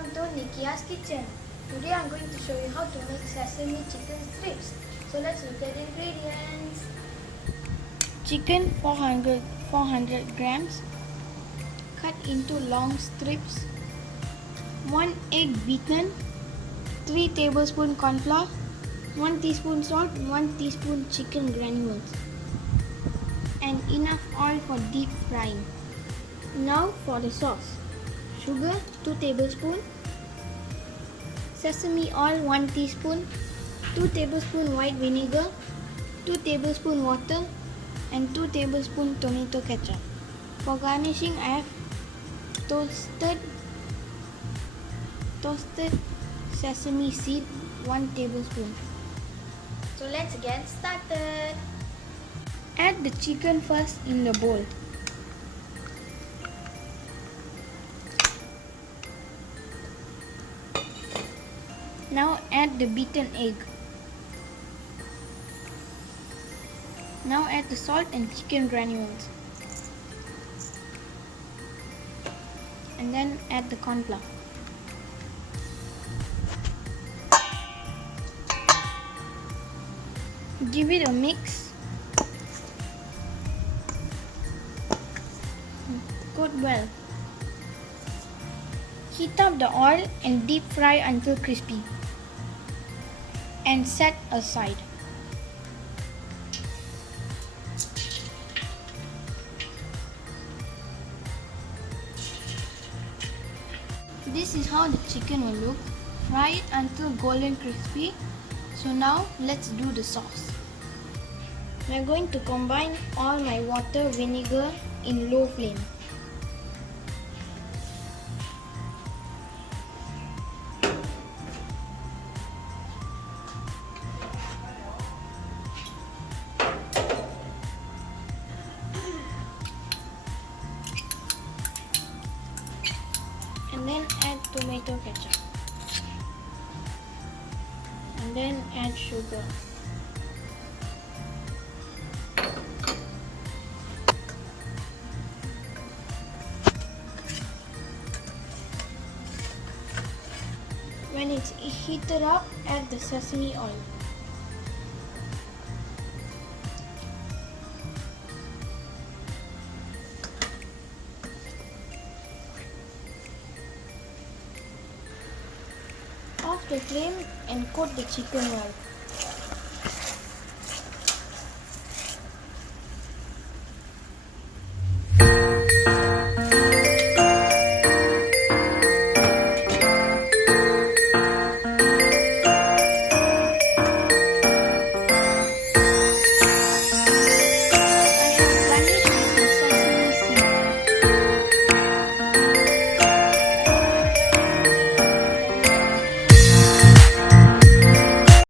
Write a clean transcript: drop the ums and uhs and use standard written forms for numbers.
Welcome to NIKIYA'S kitchen. Today I'm going to show you how to make sesame chicken strips. So let's look at the ingredients. Chicken 400 grams, cut into long strips. 1 egg beaten, 3 tablespoons cornflour, 1 teaspoon salt, 1 teaspoon chicken granules, and enough oil for deep frying. Now for the sauce. Sugar 2 tablespoons, sesame oil 1 teaspoon, 2 tablespoons white vinegar, 2 tablespoons water, and 2 tablespoons tomato ketchup. For garnishing, I have toasted sesame seed 1 tablespoon. So let's get started. Add the chicken first in the bowl. Now add the beaten egg. Now add the salt and chicken granules. And then add the cornflour. Give it a mix. Coat well. Heat up the oil and deep fry until crispy. And set aside. This is how the chicken will look. Fry it until golden crispy. So now let's do the sauce. I'm going to combine all my water vinegar in low flame. And then add tomato ketchup. And then add sugar. When it's heated up, add the sesame oil. Off the flame and coat the chicken well.